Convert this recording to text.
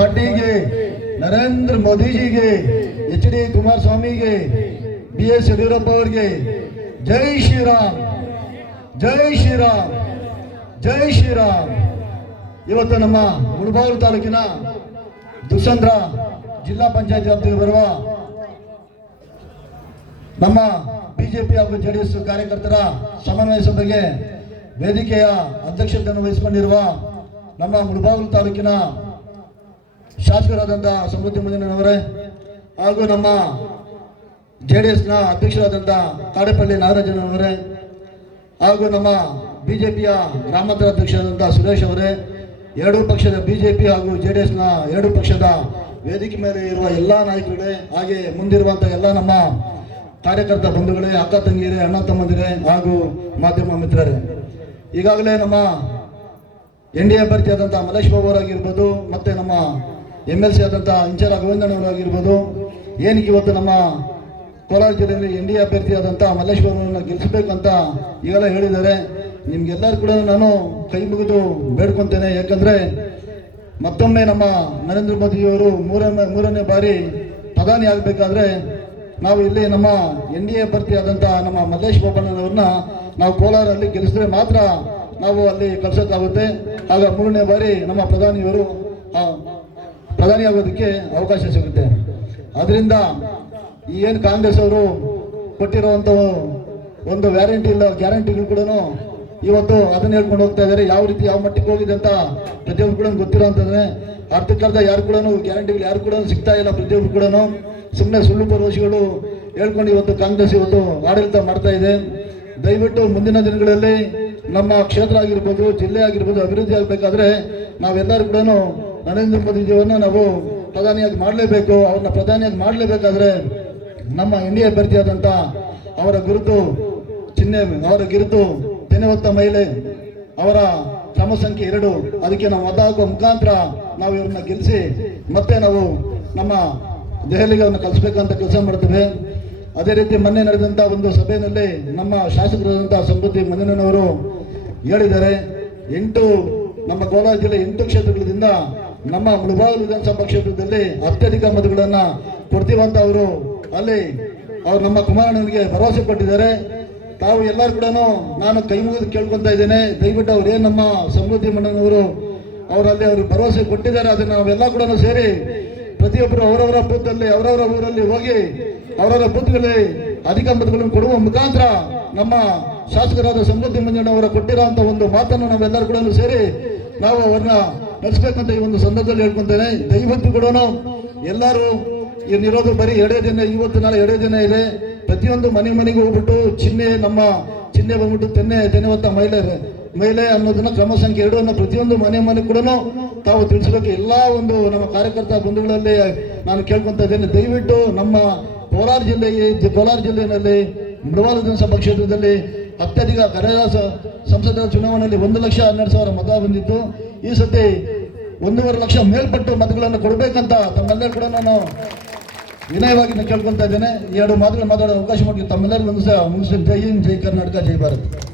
ಪಾಟೀಲ್ಗೆ, ನರೇಂದ್ರ ಮೋದಿಜಿಗೆ, H D ಕುಮಾರಸ್ವಾಮಿಗೆ, B S Yediyurappa ಅವರಿಗೆ ಜೈ ಶ್ರೀರಾಮ್ ಜೈ ಶ್ರೀರಾಮ್ ಜೈ ಶ್ರೀರಾಮ್. ಇವತ್ತು ನಮ್ಮ ಮುಳಬಾಗಲು ತಾಲೂಕಿನ ದುಸಂದ್ರ ಜಿಲ್ಲಾ ಪಂಚಾಯತ್ ವ್ಯಾಪ್ತಿಗೆ ಬರುವ ನಮ್ಮ ಬಿಜೆಪಿ ಹಾಗೂ ಎಸ್ ಕಾರ್ಯಕರ್ತರ ಸಮನ್ವಯ ಸಭೆಗೆ ವೇದಿಕೆಯ ಅಧ್ಯಕ್ಷತೆಯನ್ನು ವಹಿಸಿಕೊಂಡಿರುವ ನಮ್ಮ ಮುಳಬಾಗಿಲು ತಾಲೂಕಿನ ಶಾಸಕರಾದಂಥ ಸಮೃದ್ಧಿ ಮುಂದಿನವರೇ ಹಾಗೂ ನಮ್ಮ ಜೆ ಡಿ ಎಸ್ನ ಅಧ್ಯಕ್ಷರಾದಂಥ ಕಾಡೆಪಳ್ಳಿ ನಾಗರಾಜನವರೇ ಹಾಗೂ ನಮ್ಮ ಬಿ ಜೆ ಪಿಯ ಗ್ರಾಮಾಂತರ ಅಧ್ಯಕ್ಷರಾದಂಥ ಸುರೇಶ್ ಅವರೇ, ಎರಡೂ ಪಕ್ಷದ ಬಿ ಜೆ ಪಿ ಹಾಗೂ ಜೆ ಡಿ ಎಸ್ನ ಎರಡೂ ಪಕ್ಷದ ವೇದಿಕೆ ಮೇಲೆ ಇರುವ ಎಲ್ಲ ನಾಯಕರುಗಳೇ, ಹಾಗೆ ಮುಂದಿರುವಂಥ ಎಲ್ಲ ನಮ್ಮ ಕಾರ್ಯಕರ್ತ ಬಂಧುಗಳೇ, ಅಕ್ಕ ತಂಗಿಯರೇ, ಅಣ್ಣ ತಮ್ಮಂದಿರೇ ಹಾಗೂ ಮಾಧ್ಯಮ ಮಿತ್ರರೇ. ಈಗಾಗಲೇ ನಮ್ಮ ಎನ್ ಡಿ ಎ ಅಭ್ಯರ್ಥಿಯಾದಂಥ ಮಲೇಶ್ ಬಾಬು ಅವರಾಗಿರ್ಬೋದು, ಮತ್ತು ನಮ್ಮ ಎಂ ಎಲ್ ಸಿ ಆದಂಥ ಅಂಚೆ ರಾಘವೇಂದ್ರನವರಾಗಿರ್ಬೋದು ಏನಕ್ಕೆ ಇವತ್ತು ನಮ್ಮ ಕೋಲಾರ ಜಿಲ್ಲೆಯಲ್ಲಿ ಎನ್ ಡಿ ಎ ಅಭ್ಯರ್ಥಿಯಾದಂಥ ಮಲ್ಲೇಶ್ವರನನ್ನು ಗೆಲ್ಲಿಸಬೇಕಂತ ಈಗೆಲ್ಲ ಹೇಳಿದ್ದಾರೆ. ನಿಮ್ಗೆಲ್ಲರೂ ಕೂಡ ನಾನು ಕೈ ಮುಗಿದು ಬೇಡ್ಕೊತೇನೆ. ಯಾಕಂದರೆ ಮತ್ತೊಮ್ಮೆ ನಮ್ಮ ನರೇಂದ್ರ ಮೋದಿಯವರು ಮೂರನೇ ಮೂರನೇ ಬಾರಿ ಪ್ರಧಾನಿ ಆಗಬೇಕಾದ್ರೆ ನಾವು ಇಲ್ಲಿ ನಮ್ಮ ಎನ್ ಡಿ ಎ ಅಭ್ಯರ್ಥಿಯಾದಂಥ ನಮ್ಮ ಮಲ್ಲೇಶ್ ಬಾಬಣ್ಣನವ್ರನ್ನ ನಾವು ಕೋಲಾರಲ್ಲಿ ಗೆಲ್ಲಿಸಿದ್ರೆ ಮಾತ್ರ ನಾವು ಅಲ್ಲಿ ಕಲಿಸೋಕ್ಕಾಗುತ್ತೆ. ಆಗ ಮೂರನೇ ಬಾರಿ ನಮ್ಮ ಪ್ರಧಾನಿಯವರು ಪ್ರಧಾನಿ ಆಗೋದಕ್ಕೆ ಅವಕಾಶ ಸಿಗುತ್ತೆ. ಅದರಿಂದ ಈ ಏನು ಕಾಂಗ್ರೆಸ್ ಅವರು ಕೊಟ್ಟಿರುವಂಥ ಒಂದು ವ್ಯಾರಂಟಿ ಇಲ್ಲ ಗ್ಯಾರಂಟಿಗಳು ಕೂಡ ಇವತ್ತು ಅದನ್ನ ಹೇಳ್ಕೊಂಡು ಹೋಗ್ತಾ ಇದ್ದಾರೆ. ಯಾವ ರೀತಿ ಯಾವ ಮಟ್ಟಕ್ಕೆ ಹೋಗಿದೆ ಅಂತ ಪ್ರತಿಯೊಬ್ಬರು ಕೂಡ ಗೊತ್ತಿರೋಂಥದ್ದೇ ಅರ್ಥಕ್ಕರ್ಧ ಯಾರು ಕೂಡ ಗ್ಯಾರಂಟಿಗಳು ಯಾರು ಕೂಡ ಸಿಗ್ತಾ ಇಲ್ಲ ಪ್ರತಿಯೊಬ್ಬರು ಕೂಡ ಸುಮ್ಮನೆ ಸುಳ್ಳು ಭರವಸೆಗಳು ಹೇಳ್ಕೊಂಡು ಇವತ್ತು ಕಾಂಗ್ರೆಸ್ ಇವತ್ತು ಆಡಳಿತ ಮಾಡ್ತಾ ಇದೆ. ದಯವಿಟ್ಟು ಮುಂದಿನ ದಿನಗಳಲ್ಲಿ ನಮ್ಮ ಕ್ಷೇತ್ರ ಆಗಿರ್ಬೋದು, ಜಿಲ್ಲೆ ಆಗಿರ್ಬೋದು, ಅಭಿವೃದ್ಧಿ ಆಗಬೇಕಾದ್ರೆ ನಾವೆಲ್ಲರೂ ಕೂಡ ನರೇಂದ್ರ ಮೋದಿಜಿಯವರನ್ನ ನಾವು ಪ್ರಧಾನಿಯಾಗಿ ಮಾಡಲೇಬೇಕು, ಅವ್ರನ್ನ ಪ್ರಧಾನಿಯಾಗಿ ಮಾಡಲೇಬೇಕಾದ್ರೆ ನಮ್ಮ ಇಂಡಿಯಾ ಅಭ್ಯರ್ಥಿಯಾದಂಥ ಅವರ ಗುರುತು ಚಿಹ್ನೆ ಅವರ ಗುರುತು ತೆನೆವತ್ತ ಮಹಿಳೆ, ಅವರ ಕ್ರಮ ಸಂಖ್ಯೆ ಎರಡು, ಅದಕ್ಕೆ ನಾವು ಮತ ಮುಖಾಂತರ ನಾವು ಇವ್ರನ್ನ ಗೆಲ್ಲಿಸಿ ಮತ್ತೆ ನಾವು ನಮ್ಮ ದೆಹಲಿಗೆ ಅವ್ರನ್ನ ಕಲಿಸ್ಬೇಕಂತ ಕೆಲಸ ಮಾಡ್ತೇವೆ. ಅದೇ ರೀತಿ ಮೊನ್ನೆ ನಡೆದಂಥ ಒಂದು ಸಭೆಯಲ್ಲಿ ನಮ್ಮ ಶಾಸಕರಾದಂಥ ಸಮೃದ್ಧಿ ಮಂಜನವರು ಹೇಳಿದ್ದಾರೆ, ಎಂಟು ನಮ್ಮ ಕೋಲಾರ ಜಿಲ್ಲೆ ಎಂಟು ಕ್ಷೇತ್ರಗಳಿಂದ ನಮ್ಮ ಮುಳಬಾಗಿಲು ವಿಧಾನಸಭಾ ಕ್ಷೇತ್ರದಲ್ಲಿ ಅತ್ಯಧಿಕ ಮತಗಳನ್ನ ಕೊಡ್ತೀವಂತ ಅವರು ಅಲ್ಲಿ ಅವ್ರು ನಮ್ಮ ಕುಮಾರಣ್ಣನಿಗೆ ಭರವಸೆ ಕೊಟ್ಟಿದ್ದಾರೆ. ತಾವು ಎಲ್ಲರೂ ಕೂಡ ನಾನು ಕೈ ಮುಗಿದು ಕೇಳ್ಕೊಂತ ಇದ್ದೇನೆ. ದಯವಿಟ್ಟು ಅವ್ರು ಏನು ನಮ್ಮ ಸಮೃದ್ಧಿ ಮಣ್ಣನವರು ಅವರಲ್ಲಿ ಅವರು ಭರವಸೆ ಕೊಟ್ಟಿದ್ದಾರೆ. ಅದನ್ನು ನಾವೆಲ್ಲ ಕೂಡ ಸೇರಿ ಪ್ರತಿಯೊಬ್ಬರು ಅವರವರ ಬೂತಲ್ಲಿ ಅವರವರ ಊರಲ್ಲಿ ಹೋಗಿ ಅವರವರ ಬೂತ್ಗಳಲ್ಲಿ ಅಧಿಕ ಮತಗಳನ್ನು ಕೊಡುವ ಮುಖಾಂತರ ನಮ್ಮ ಶಾಸಕರಾದ ಸಮೃದ್ಧಿ ಮಂಜಣ್ಣವರ ಕೊಟ್ಟಿರೋ ಒಂದು ಮಾತನ್ನು ನಾವೆಲ್ಲರೂ ಕೂಡ ಸೇರಿ ನಾವು ಅವ್ರನ್ನ ನಡೆಸ್ಬೇಕಂತ ಈ ಒಂದು ಸಂದರ್ಭದಲ್ಲಿ ಹೇಳ್ಕೊಂತೇನೆ, ದಯವಿಟ್ಟು ಕೂಡ ಎಲ್ಲರೂ ಏನಿರೋದು ಬರೀ ಎರಡೇ ದಿನ, ಇವತ್ತು ನಾಳೆ ಎರಡೇ ದಿನ ಇದೆ. ಪ್ರತಿಯೊಂದು ಮನೆ ಮನೆಗೆ ಹೋಗ್ಬಿಟ್ಟು ಚಿಹ್ನೆ ನಮ್ಮ ಚಿಹ್ನೆ ಬಂದ್ಬಿಟ್ಟು ತೆನ್ನೆ ತೆನೆವಂತ ಮಹಿಳೆ ಮಹಿಳೆ ಅನ್ನೋದನ್ನ ಕ್ರಮ ಸಂಖ್ಯೆ ಎರಡು ಅನ್ನೋ ಪ್ರತಿಯೊಂದು ಮನೆ ಮನೆ ಕೂಡ ತಾವು ತಿಳಿಸಬೇಕು. ಎಲ್ಲ ಒಂದು ನಮ್ಮ ಕಾರ್ಯಕರ್ತ ಬಂಧುಗಳಲ್ಲಿ ನಾನು ಕೇಳ್ಕೊಂತ ಇದ್ದೇನೆ, ದಯವಿಟ್ಟು ನಮ್ಮ ಕೋಲಾರ ಜಿಲ್ಲೆ ಕೋಲಾರ ಜಿಲ್ಲೆಯಲ್ಲಿ, ಮೃವಾಲ ವಿಧಾನಸಭಾ ಕ್ಷೇತ್ರದಲ್ಲಿ ಅತ್ಯಧಿಕ ಕರೆಯ ಸ- ಸಂಸದರ ಚುನಾವಣೆಯಲ್ಲಿ ಒಂದು ಲಕ್ಷ ಹನ್ನೆರಡು ಸಾವಿರ ಮತ ಬಂದಿತ್ತು. ಈ ಸತಿ ಒಂದೂವರೆ ಲಕ್ಷ ಮೇಲ್ಪಟ್ಟು ಮತಗಳನ್ನು ಕೊಡಬೇಕಂತ ತಮ್ಮೆಲ್ಲರೂ ಕೂಡ ನಾನು ವಿನಯವಾಗಿ ಕೇಳ್ಕೊಳ್ತಾ ಇದ್ದೇನೆ. ಎರಡು ಮಾತುಗಳು ಮಾತಾಡೋ ಅವಕಾಶ ಮಾಡಿ ತಮ್ಮೆಲ್ಲರಿಗೂ ಮುಗಿಸಿ ಹಿಂದ್, ಜೈ ಕರ್ನಾಟಕ, ಜೈ ಭಾರತ್.